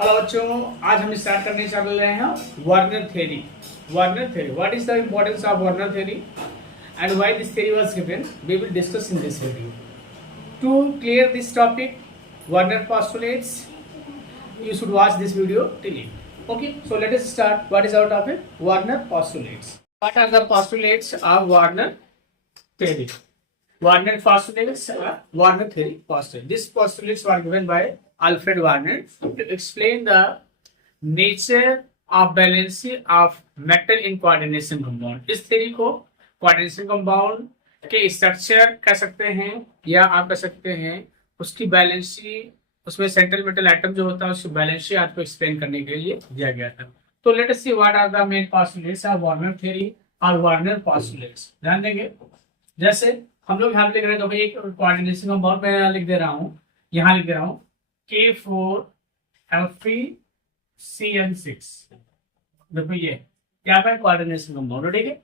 Hello बच्चों, आज हम स्टार्ट करने चल रहे हैं Werner theory. Werner theory, what is the importance of Werner theory and why this theory was given, we will discuss in this video. To clear this topic, Werner postulates, you should watch this video till end. Okay, so let us start. What is our topic? Warner postulates. What are the postulates of Warner theory? Warner postulates, Warner theory postulate. These postulates were given by Alfred Warner to explain the nature of valency of metal in coordination compound. इस theory को coordination compound के structure कह सकते हैं या आप कह सकते हैं उसकी वैलेंसी, उसमें सेंट्रल मेटल एटम जो होता है उसकी वैलेंसी आपको एक्सप्लेन करने के लिए दिया गया था। तो let us see what are the main postulates of Werner theory और वार्नर पोस्टुलेट्स। ध्यान देंगे, जैसे हम लोग यहाँ पे लिख रहे हैं, तो भाई एक कोऑर्डिनेशन कंपाउंड मैं लिख दे रहा हूँ, यहाँ लिख दे रहा हूँ K4Fe6। देखो ये क्या है, कोऑर्डिनेशन कंपाउंड, ठीक है।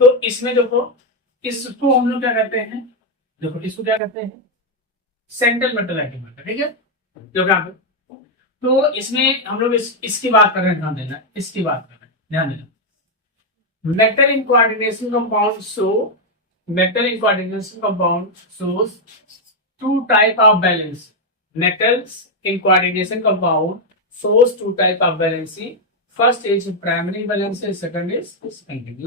तो इसमें देखो, इसको हम लोग क्या कहते हैं, देखो इसको क्या कहते हैं, सेंट्रल मेटल एटम, ठीक है। जो क्या पे, तो इसमें हम लोग इसकी बात कर रहे हैं, ध्यान देना, इसकी बात कर रहे हैं, ध्यान देना। Metal in coordination compound shows two type of valence. Metals in coordination compound shows two type of valency. First is primary valency, second is secondary.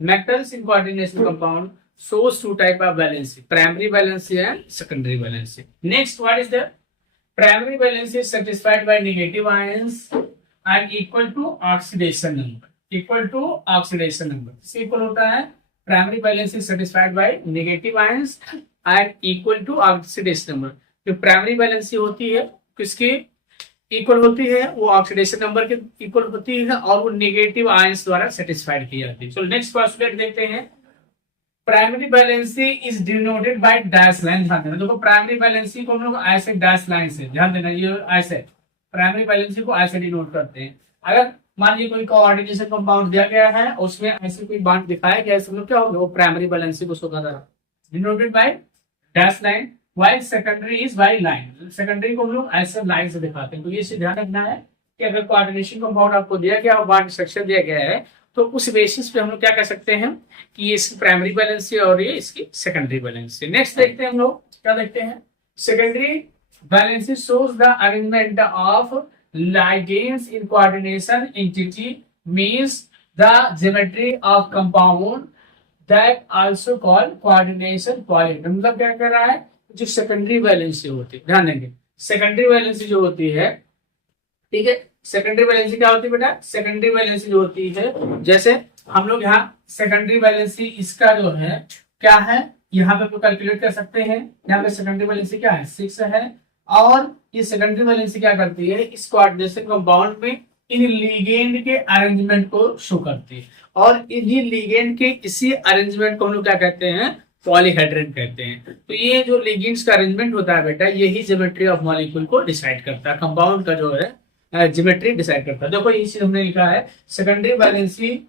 Metals in coordination compound shows two type of valency, primary valency and secondary valency. Next, what is the primary valency is satisfied by negative ions and equal to oxidation number. Equal to oxidation number. इससे equal होता है primary valence is satisfied by negative ions and equal to oxidation number. जो primary valency होती है किसकी equal होती है, वो ऑक्सीडेशन नंबर के इक्वल होती है और वो नेगेटिव आयंस द्वारा सेटिस्फाइड की जाती है। सो नेक्स्ट पोस्टुलेट देखते हैं, primary valency is denoted by dash line. ध्यान देना, देखो प्राइमरी वैलेंसी को हम लोग ऐसे डैश लाइन से, ध्यान देना, ये ऐसे प्राइमरी वैलेंसी को ऐसे डिनोट करते हैं। अगर मान लीजिए कोई कोऑर्डिनेशन कंपाउंड दिया गया है, उसमें ऐसे कोई बांड दिखाया गया है, सब लोग क्या होगा, वो प्राइमरी वैलेंसी को शो कर रहा है, denoted by dash line, while secondary is by line. Secondary को हम लोग ऐसे लाइन से दिखाते हैं। तो ये ध्यान रखना है कि अगर कोऑर्डिनेशन कंपाउंड आपको दिया गया और बांड स्ट्रक्चर दिया गया है, तो उस बेसिस पे हम लोग क्या कह सकते हैं कि ये इसकी प्राइमरी वैलेंसी और ये इसकी सेकेंडरी वैलेंसी। नेक्स्ट देखते हैं हम लोग, क्या देखते हैं, secondary valency shows the arrangement of ligands in coordination entity, means the geometry of compound that also called coordination polyhedron। मतलब क्या कर रहा है, जो सेकेंडरी वैलेंसी होती है, ध्यान देंगे, सेकेंडरी वैलेंसी जो होती है, ठीक है, सेकेंडरी वैलेंसी क्या होती है बेटा, सेकेंडरी वैलेंसी जो होती है, जैसे हम लोग यहाँ सेकेंडरी वैलेंसी इसका जो है क्या है, यहाँ पे कैलकुलेट कर सकते हैं। यहाँ पे सेकेंडरी वैलेंसी क्या है, 6 है, और ये सेकेंडरी वैलेंसी क्या करती है, इस कोऑर्डिनेशन कंपाउंड में इन लिगेंड के अरेंजमेंट को शो करती है, और इन्हीं लिगेंड के इसी अरेंजमेंट को हम लोग क्या कहते हैं, पॉलीहेड्रन कहते हैं। तो ये जो लिगेंड्स का अरेंजमेंट होता है बेटा, यही ज्योमेट्री ऑफ मॉलिक्यूल को डिसाइड करता है, कंपाउंड का जो है ज्योमेट्री डिसाइड करता है। देखो ये चीज हमने लिखा है, secondary valency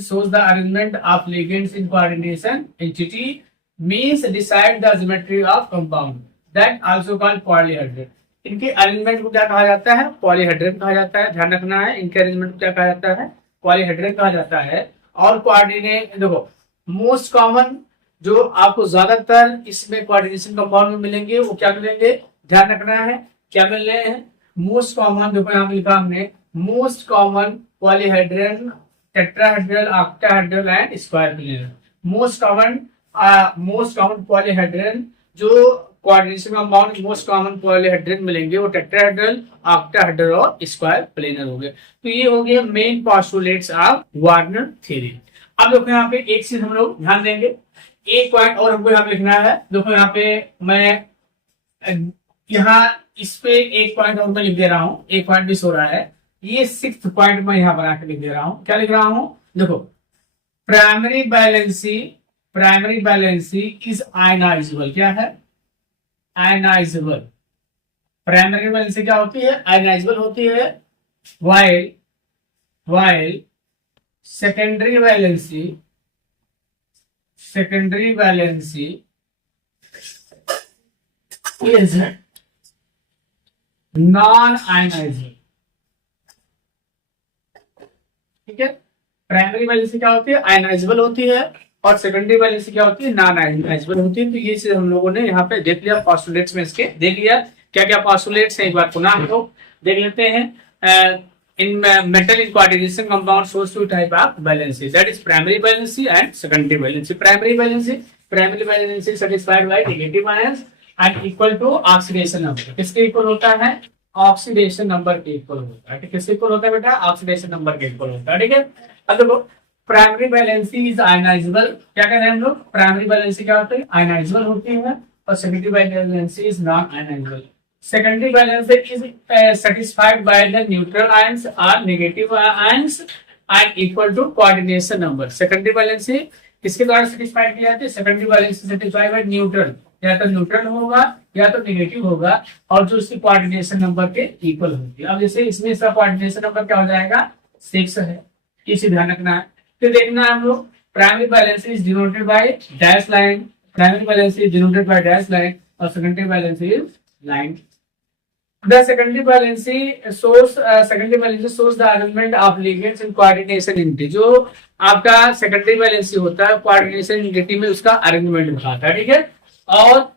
shows the arrangement of ligands in coordination entity, means decide the geometry of compound that also called polyhedron। इनके अरेंजमेंट को क्या कहा जाता है, पॉलीहेड्रन कहा जाता है। ध्यान रखना है, इनके अरेंजमेंट को क्या कहा जाता है, पॉलीहेड्रन कहा जाता है। और कोऑर्डिनेट, देखो मोस्ट कॉमन जो आपको ज्यादातर इसमें कोऑर्डिनेशन कंपाउंड में मिलेंगे वो क्या मिलेंगे, ध्यान रखना है, क्या मिल रहे हैं, मोस्ट कॉमन, देखो यहाँ पे लिखा हमने, most common polyhedron, tetrahedral, octahedral and square planar. Most common polyhedron जो coordination compound most common polyhedron मिलेंगे, वो टेट्राहेड्रल, ऑक्टाहेड्रल और स्क्वायर प्लेनर हो गए। तो ये हो गए main postulates of Werner theory. अब देखो यहाँ पे एक चीज हम लोग ध्यान देंगे, एक पॉइंट और हमको यहाँ पे लिखना है। देखो यहाँ पे मैं इस पे एक पॉइंट और मैं लिख दे रहा हूँ, एक पॉइंट मिस हो रहा है, ये 6th पॉइंट मैं यहाँ बना के लिख दे रहा हूँ। क्या लिख रहा हूँ, देखो प्राइमरी वैलेंसी इज आयनाइजेबल। क्या है, आयनाइजेबल। प्राइमरी वैलेंसी क्या होती है, आयनाइजेबल होती है, while secondary valency is non ionizable. ठीक है, प्राइमरी वैलेंसी क्या होती है, आयनाइजेबल होती है, और सेकेंडरी वैलेंसी क्या होती है, नॉन आयनाइजेबल होती है। तो ये चीज हम लोगों ने यहाँ पे देख लिया, पॉस्टुलेट्स में इसके देख लिया क्या क्या पॉस्टुलेट्स है, एक बार पुनः हम लोग देख लेते हैं। इन metal in coordination compound shows two type of valency, that is primary valency and secondary valency. Primary valency satisfied by negative ions and equal to oxidation number। किसके इक्वल होता है, ऑक्सीडेशन नंबर के इक्वल होता है। किसके equal होता है बेटा, ऑक्सीडेशन नंबर के इक्वल होता है। ठीक है, अब देखो प्राइमरी वैलेंसी इज आयनाइजेबल। क्या कह रहे हैं हम लोग, प्राइमरी वैलेंसी क्या होती है, आयनाइजेबल होती है, और secondary valency is non ionizable. Secondary valence is satisfied by the neutral ions or negative ions and equal to coordination number। Secondary valence किसके द्वारा satisfied किया जाता है, secondary valence satisfied by neutral, या तो न्यूट्रल होगा या तो नेगेटिव होगा, और जो उसकी कोऑर्डिनेशन नंबर के इक्वल होगी। अब जैसे इसमें इसका कोऑर्डिनेशन नंबर क्या हो जाएगा, 6 है, इसे ध्यान रखना है। फिर देखना है हम लोग primary valence is denoted by dash line, primary valence is denoted by dash line, और secondary valence is line. The secondary valency shows the arrangement of ligands in coordination unity। जो आपका secondary valency होता है coordination unity में उसका arrangement बताता है। ठीक है, और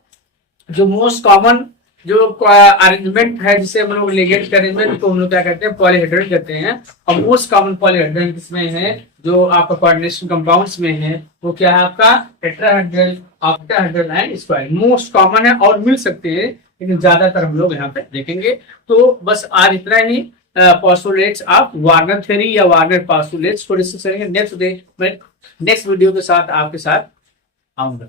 जो मोस्ट कॉमन जो अरेंजमेंट है जिसे हम लोग लिगेंड के अरेंजमेंट को हम लोग क्या कहते हैं, पॉलीहेड्रल कहते हैं। और मोस्ट कॉमन पॉलीहेड्रल किसमें है, जो आपका कोऑर्डिनेशन कंपाउंड्स में है, वो क्या है आपका tetrahedral, octahedral and square. Most common है और मिल सकते हैं, लेकिन ज्यादातर हम लोग यहाँ पे देखेंगे। तो बस आज इतना ही पोस्टुलेट्स ऑफ वार्नर थ्योरी या वार्नर पोस्टुलेट्स को डिस्कस करेंगे। नेक्स्ट वीडियो के साथ आपके साथ आऊंगा।